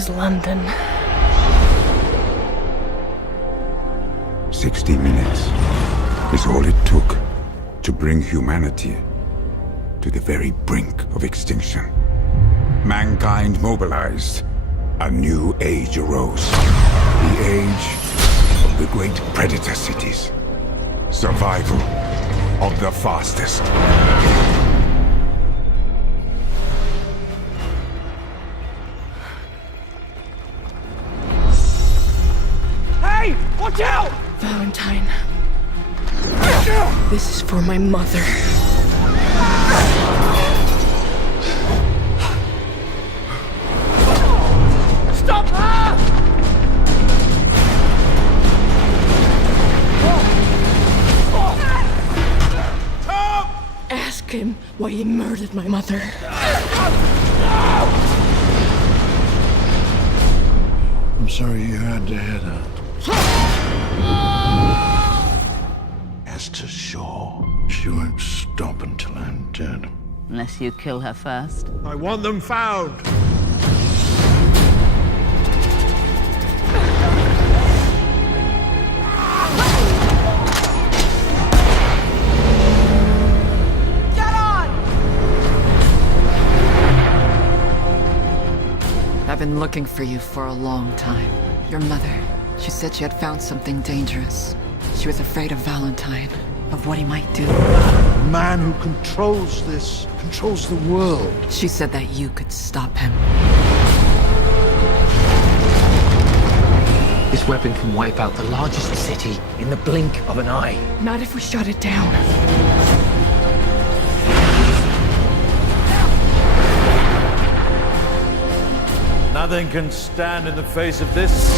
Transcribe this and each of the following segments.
is London. 60 minutes is all it took to bring humanity to the very brink of extinction. Mankind mobilized. A new age arose. The age of the great predator cities. Survival of the fastest. Hey! Watch out! Valentine. This is for my mother. Stop her! Ask him why he murdered my mother. I'm sorry you had to hear that. As to shore, she won't stop until I'm dead. Unless you kill her first. I want them found! Get on! I've been looking for you for a long time. Your mother, she said she had found something dangerous. She was afraid of Valentine, of what he might do. The man who controls this, controls the world. She said that you could stop him. This weapon can wipe out the largest city in the blink of an eye. Not if we shut it down. Nothing can stand in the face of this.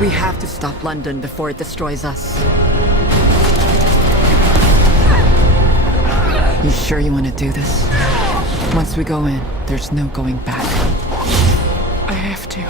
We have to stop London before it destroys us. You sure you want to do this? Once we go in, there's no going back. I have to.